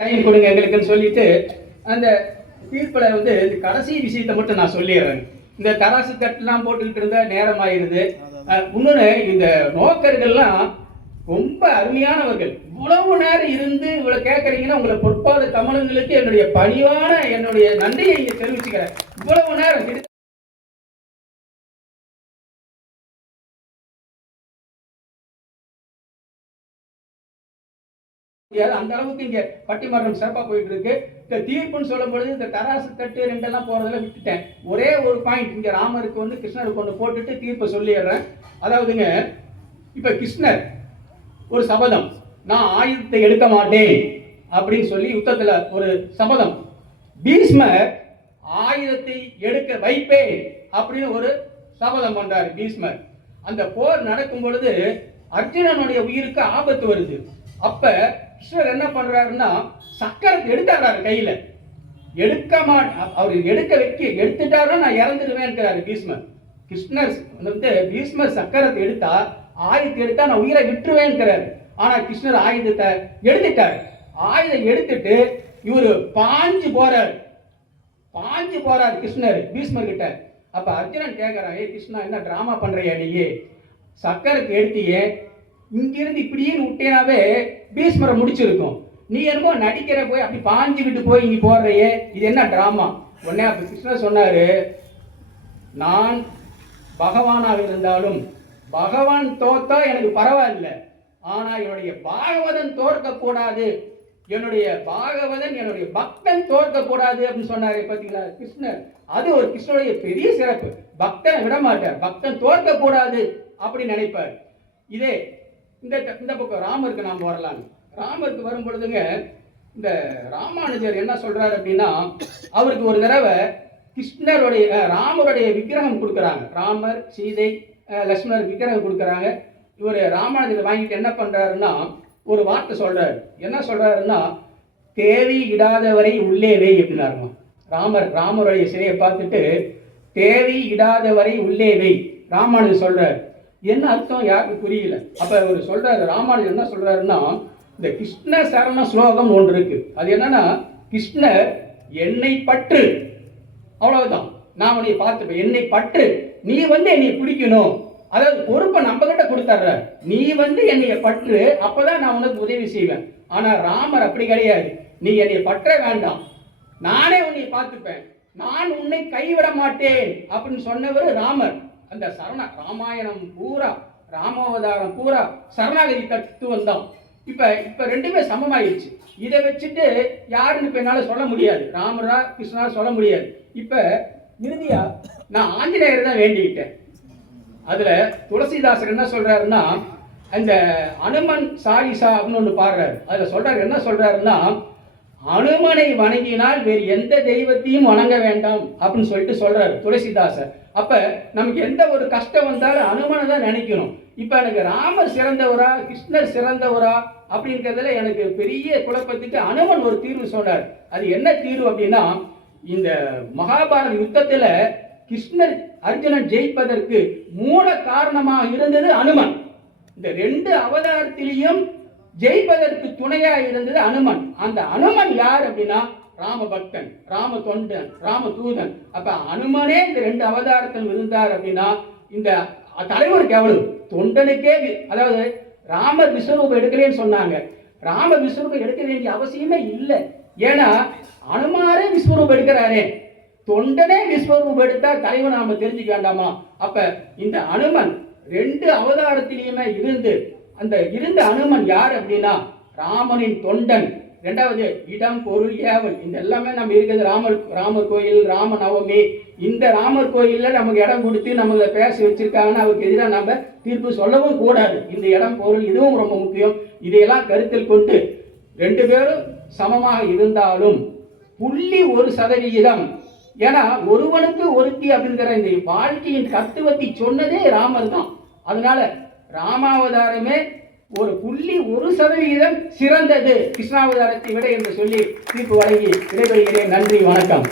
Time கொடுங்க எங்களுக்குன்னு சொல்லிட்டு அந்த தீர்ப்பில் வந்து கடைசி விஷயத்தை மட்டும் நான் சொல்லிடுறேன். இந்த தராசு தட்டுலாம் போட்டுக்கிட்டு இருந்தா நேரம் ஆயிடுது. இன்னொன்று, இந்த நோக்கர்கள்லாம் ரொம்ப அருமையானவர்கள். இவ்வளவு நேரம் இருந்து இவ்வளவு கேட்கறீங்கன்னா உங்களை பொற்பாத கமலங்களுக்கு என்னுடைய பணிவான என்னுடைய நன்றியை இங்கே தெரிவிச்சுக்கிறேன். இவ்வளவு நேரம் அந்த அளவுக்கு இங்க பட்டிமன்றம் சிறப்பா போயிட்டு இருக்கு. இந்த தீர்ப்புன்னு சொல்லும் பொழுது இந்த தராசு தட்டு ரெண்டெல்லாம் போறதெல்லாம் விட்டுட்டேன். ஒரே ஒரு பாயிண்ட் இங்க ராமருக்கு வந்து கிருஷ்ணருக்கு ஒன்று போட்டுட்டு தீர்ப்பை சொல்லிடுறேன். அதாவதுங்க, இப்ப கிருஷ்ணர் ஒரு சபதம், நான் ஆயுதத்தை எடுக்க மாட்டேன் அப்படின்னு சொல்லி யுத்தத்துல ஒரு சபதம். பீஷ்மர் ஆயுதத்தை எடுக்க வைப்பேன் அப்படின்னு ஒரு சபதம் பண்றாரு பீஷ்மர். அந்த போர் நடக்கும் பொழுது அர்ஜுனனுடைய உயிருக்கு ஆபத்து வருது. அப்ப கிருஷ்ணர் என்ன பண்றாருன்னா சக்கரத்தை எடுத்தாரு கையில. எடுக்க அவர் எடுத்துட்டாருன்னா நான் இறந்துடுவேன் பீஷ்மர். கிருஷ்ணர் வந்து பீஷ்மர் சக்கரத்தை எடுத்தா, ஆயுதத்தை எடுத்தா நான் உயிரை விட்டுருவேன். ஆனா கிருஷ்ணர் ஆயுதத்தை எடுத்துட்டாரு. ஆயுதம் எடுத்துட்டு இவரு பாஞ்சு போறாரு கிருஷ்ணர் பீஷ்மர் கிட்ட. அப்ப அர்ஜுனன் கேட்கிறான், ஏ கிருஷ்ணா, என்ன டிராமா பண்றியா நீயே? சக்கரத்தை எடுத்தியே, இங்கிருந்து இப்படியே விட்டேனாவே பீஷ்மரை முடிச்சிருக்கும். நீ என்னமோ நடிக்கிற போய் அப்படி பாஞ்சு விட்டு போய் இங்க போடுறையே, இது என்ன டிராமா? உடனே அப்ப கிருஷ்ணர் சொன்னாரு, நான் பகவானாக இருந்தாலும் பகவான் தோத்தா எனக்கு பரவாயில்ல, ஆனா என்னுடைய பாகவதன் தோற்க கூடாது, என்னுடைய பக்தன் தோற்க கூடாது அப்படின்னு சொன்னாரு. பாத்தீங்களா கிருஷ்ணர்? அது ஒரு கிருஷ்ணனுடைய பெரிய சிறப்பு. பக்தனை விட மாட்டார், பக்தன் தோற்க கூடாது அப்படி நினைப்பார். இதே இந்த பக்கம் ராமருக்கு நாம் வரலாம். ராமருக்கு வரும் பொழுதுங்க, இந்த ராமானுஜர் என்ன சொல்றாரு அப்படின்னா, அவருக்கு ஒரு தடவை ராமருடைய விக்கிரகம் கொடுக்குறாங்க. ராமர், சீதை, லட்சுமணர் விக்கிரகம் கொடுக்குறாங்க. இவர் ராமானுஜர் வாங்கிட்டு என்ன பண்றாருன்னா ஒரு வார்த்தை சொல்றாரு. என்ன சொல்றாருன்னா, தேவி இடாதவரை உள்ளே வை அப்படின்னாருமா. ராமருடைய சிலையை பார்த்துட்டு தேவி இடாதவரை உள்ளே வை ராமானுஜர் சொல்றாரு. என்ன அர்த்தம் யாருக்கு புரியல. அப்ப அவர் சொல்றாரு, ராமானுஜர் என்ன சொல்றாருன்னா, இந்த கிருஷ்ண சரண ஸ்லோகம் ஒன்று இருக்கு. அது என்னன்னா, கிருஷ்ணர் என்னை பற்று, அவ்வளவுதான், நான் உன்னை பார்த்துப்பேன், என்னை பற்று, நீ வந்து என்னை பிடிக்கணும், அதாவது பொறுப்பை நம்ம கிட்ட கொடுத்துட்ற, நீ வந்து என்னைய பற்று, அப்பதான் நான் உனக்கு உதவி செய்வேன். ஆனா ராமர் அப்படி கிடையாது, நீ என்னை பற்ற வேண்டாம், நானே உன்னை பார்த்துப்பேன், நான் உன்னை கைவிட மாட்டேன் அப்படின்னு சொன்னவர் ராமர். அந்த ராமாயணம் பூரா, ராமாவதாரம் பூரா சரணாகதி தத்துவம் தான். இப்ப ரெண்டுமே சமமாயிடுச்சு. இதை வச்சுட்டு யாருன்னு இப்ப என்னால சொல்ல முடியாது, ராமரா கிருஷ்ணா சொல்ல முடியாது. இப்ப இறுதியா நான் ஆஞ்சநேயர் தான் வேண்டிக்கிட்டேன். அதுல துளசிதாசர் என்ன சொல்றாருன்னா, அந்த அனுமன் சாலிசா அப்படின்னு ஒண்ணு பாடுறாரு. அதுல சொல்றாரு, என்ன சொல்றாருன்னா, அனுமனை வணங்கினால் வேறு எந்த தெய்வத்தையும் வணங்க வேண்டாம் அப்படின்னு சொல்லிட்டு சொல்றாரு துளசிதாசர். அப்ப நமக்கு எந்த ஒரு கஷ்டம் வந்தாலும் அனுமனை தான் நினைக்கணும். இப்ப எனக்கு ராமர் சிறந்தவரா கிருஷ்ணர் சிறந்தவரா அப்படிங்கிறதுல எனக்கு பெரிய குழப்பத்துக்கு அனுமன் ஒரு தீர்வு சொன்னார். அது என்ன தீர்வு அப்படின்னா, இந்த மகாபாரத யுத்தத்துல கிருஷ்ணர் அர்ஜுனன் ஜெயிப்பதற்கு மூல காரணமாக இருந்தது அனுமன். இந்த ரெண்டு அவதாரத்திலையும் ஜெயிப்பதற்கு துணையா இருந்தது அனுமன். அந்த அனுமன் யார் அப்படின்னா, ராம பக்தன், ராம தொண்டன், ராம தூதன். அப்ப அனுமனே இந்த ரெண்டு அவதாரத்தில் இருந்தார் அப்படின்னா, இந்த தலைவருக்கு எவ்வளவு தொண்டனுக்கே, அதாவது ராமர் விஸ்வரூபம் எடுக்கலன்னு சொன்னாங்க, ராம விஸ்வரூபம் எடுக்க வேண்டிய அவசியமே இல்லை. ஏன்னா அனுமாரே விஸ்வரூபம் எடுக்கிறாரே, தொண்டனே விஸ்வரூபம் எடுத்தா தலைவன் நாம தெரிஞ்சுக்க வேண்டாமா? அப்ப இந்த அனுமன் ரெண்டு அவதாரத்திலையுமே இருந்த அனுமன் யார் அப்படின்னா, ராமனின் தொண்டன். ரெண்டாவது இடம், பொருள், ஏவல், இந்த எல்லாமே நம்ம இருக்குது. ராமர் கோயில், ராம நவமி, இந்த ராமர் கோயில்ல நமக்கு இடம் கொடுத்து நம்மளை பேச வச்சிருக்காங்கன்னு அவருக்கு எதிராக நம்ம தீர்ப்பு சொல்லவும் கூடாது. இந்த இடம், பொருள், இதுவும் ரொம்ப முக்கியம். இதையெல்லாம் கருத்தில் கொண்டு ரெண்டு பேரும் சமமாக இருந்தாலும் 0.1%, ஏன்னா ஒருவனுக்கு ஒருத்தி அப்படிங்கிற இந்த வாழ்க்கையின் தத்துவத்தை சொன்னதே ராமர் தான். அதனால ராமாவதாரமே ஒரு 0.1% சிறந்தது கிருஷ்ணாவதாரத்தை விட என்று சொல்லி தீர்ப்பு வழங்கி விடைபெறுகிறேன். நன்றி, வணக்கம்.